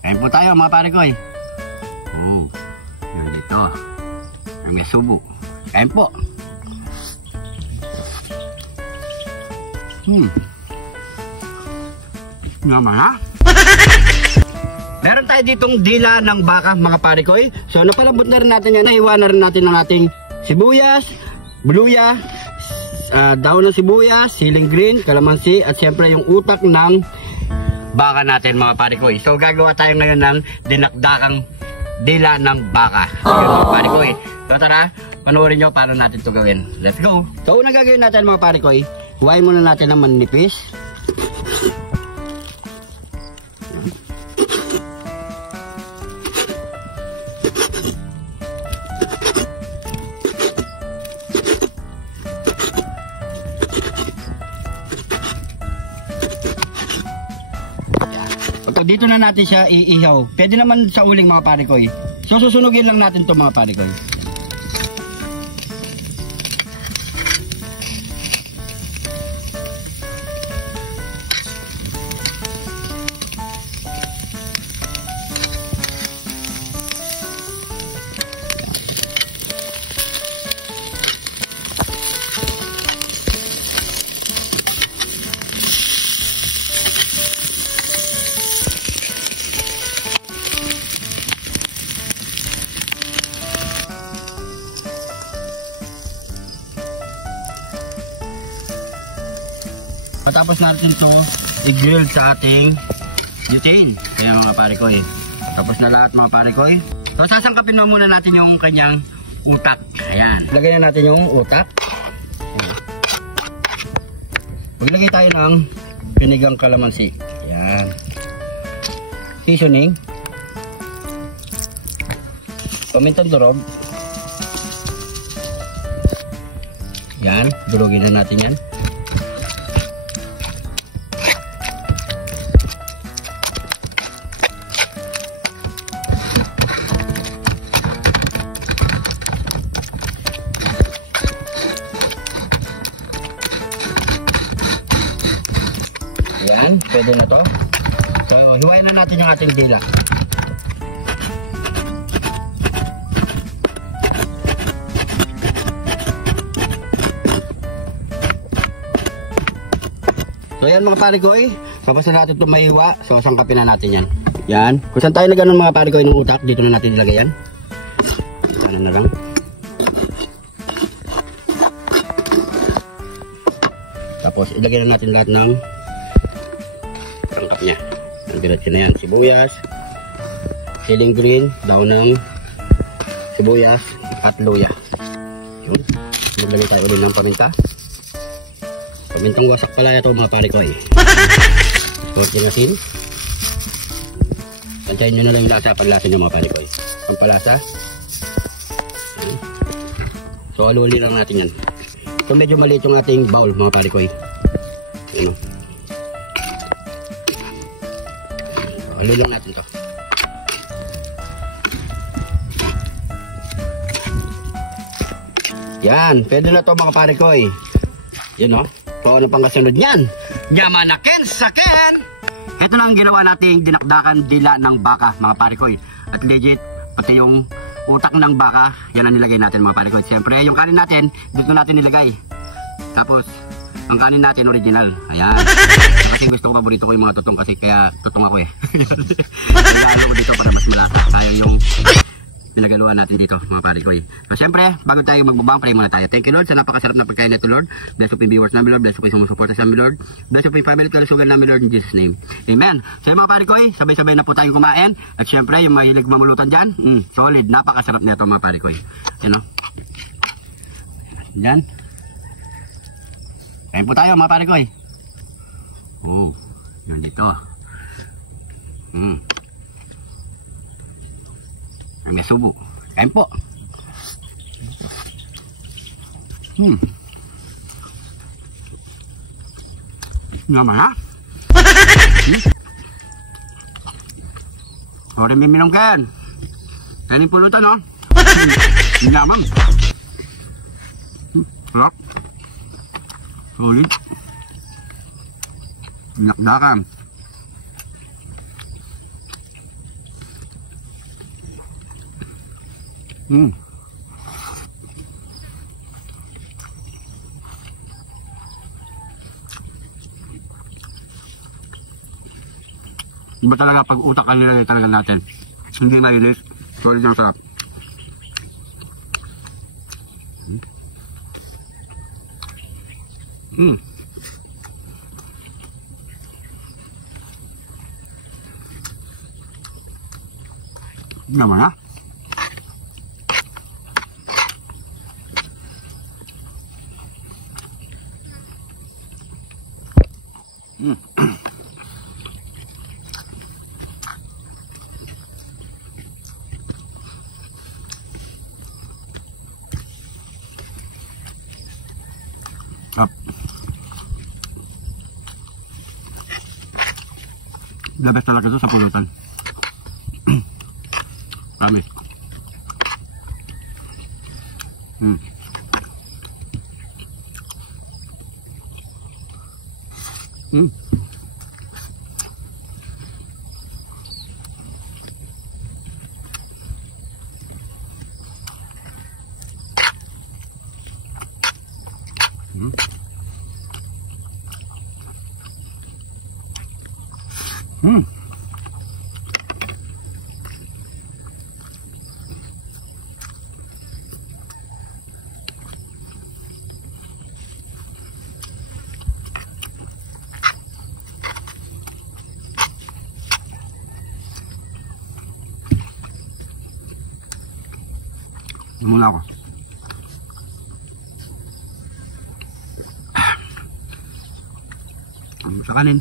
Kain po tayo mga pare ko eh. Oh, yan dito. Ang may subo. Kain po. Naman ha? Meron tayo ditong dila ng baka mga pare ko eh. So napalambot na rin natin yan. Naiwan na rin natin ng ating sibuyas, buluya, daon ng sibuyas, siling green, kalamansi, at siyempre yung utak ng baka natin mga pare ko eh. So gagawa tayo ngayon ng dinakdakang dila ng baka. Ayun mga pare ko eh. So tara, panoorin nyo paano natin ito gawin. Let's go! So unang gagawin natin mga pare ko eh, huwain muna natin ng manipis. Dito na natin siya iihaw. Pwede naman sa uling mga pare ko eh. So susunugin lang natin to mga pare ko eh. Tapos natin to i-grill sa ating butane. Kaya mga pare ko eh. Tapos na lahat mga pare ko eh. So sasangkapin na muna natin yung kanyang utak. Ayan. Lagyan na natin yung utak. Maglagay tayo ng pinigang kalamansi. Ayan. Seasoning. Pamintang durog. Ayan. Durugin na natin yan. Ayan, pwede na to. So, hiwain na natin yung ating dila. So, ayan mga pare ko eh. Tapos na natin itong mahiwa. So, sangkapin na natin yan. Yan. Kung saan tayo na ganun mga pare ko ng utak, dito na natin ilagay yan. Ano na lang. Tapos, ilagay na natin lahat ng tangkap niya. Diretso na yan. Sibuyas, siling green, daon ng sibuyas, at luya. Yun. Maglagay tayo ulit ng paminta. Pamintang wasak pala ito mga pare ko eh. Tortin natin. Pantayin nyo na lang yung lasa, paglasa nyo mga pare ko eh. Pampalasa. So aluli lang natin yan. So medyo maliit yung ating bowl mga pare ko eh. Ano? Halo lang natin to. Yan, pwede na to mga pare ko eh. Yan o. So ano pang kasunod yan? Yamanaken saken! Ito lang ang ginawa nating dinakdakan dila ng baka mga pare ko eh. At legit, pati yung utak ng baka, yan ang nilagay natin mga pare ko. Siyempre yung kanin natin, dito natin nilagay. Tapos ang kanin natin original. Ayan. Kasi gusto ko, paborito ko yung mga tutong kasi kaya tutong ako eh. Kaya ko dito para mas malasa. Kaya yung pinagaluhan natin dito mga pare ko eh. So syempre, bago tayo magbabang, pray muna tayo. Thank you Lord sa napakasarap na pagkain nito Lord. Bless up yung viewers namin Lord. Bless up yung sumusuporta sa amin Lord. Bless up yung family kalusugan namin Lord in Jesus name. Amen. So mga pare ko eh, sabay-sabay na po tayong kumain. At syempre, yung mahilig mamulutan dyan, solid. Napakasarap na ito mga pare ko eh. You know? Yan. Kain po tayo mga pare ko eh. Oh, yan dito. Ang may subo. Kain po. Naman ha? Ore may minum kan. Kainin pulutan oh. Naman. Harap. Solid. Dinakdakan. Hmm. Iba talaga pag utak ka nila talaga natin. Hindi mainit. Sorry yung sarap. Hmm. Naman ha? Hmm. Up. The best talaga ito sa pulutan. Promise. Hmm. Hmm. Hmm. Hmm. Mula ako. Sa kanin.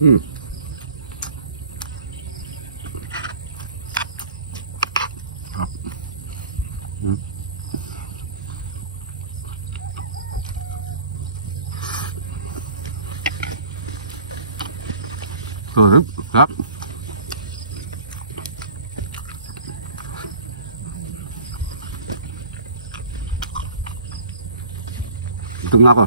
Hmm. Hmm. Sarap. Gutom na ako.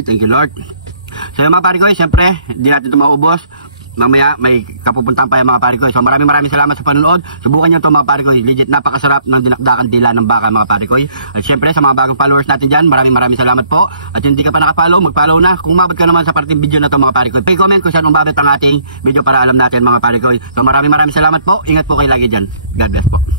Thank you Lord. So mga pare ko, siyempre, hindi natin ito maubos. Mamaya may kapupuntahan pa yung mga pare ko. So maraming salamat sa panonood. Subukan nyo ito mga pare ko. Legit napakasarap ng dinakdakan dila ng baka mga pare ko. At siyempre sa mga bagong followers natin dyan, maraming salamat po. At hindi ka pa nakapollow, mag-follow na. Kung umabot ka naman sa parting video na ito mga pare ko, comment kung saan umabot ang ating video para alam natin mga pare ko. So maraming salamat po. Ingat po kayo lagi dyan. God bless po.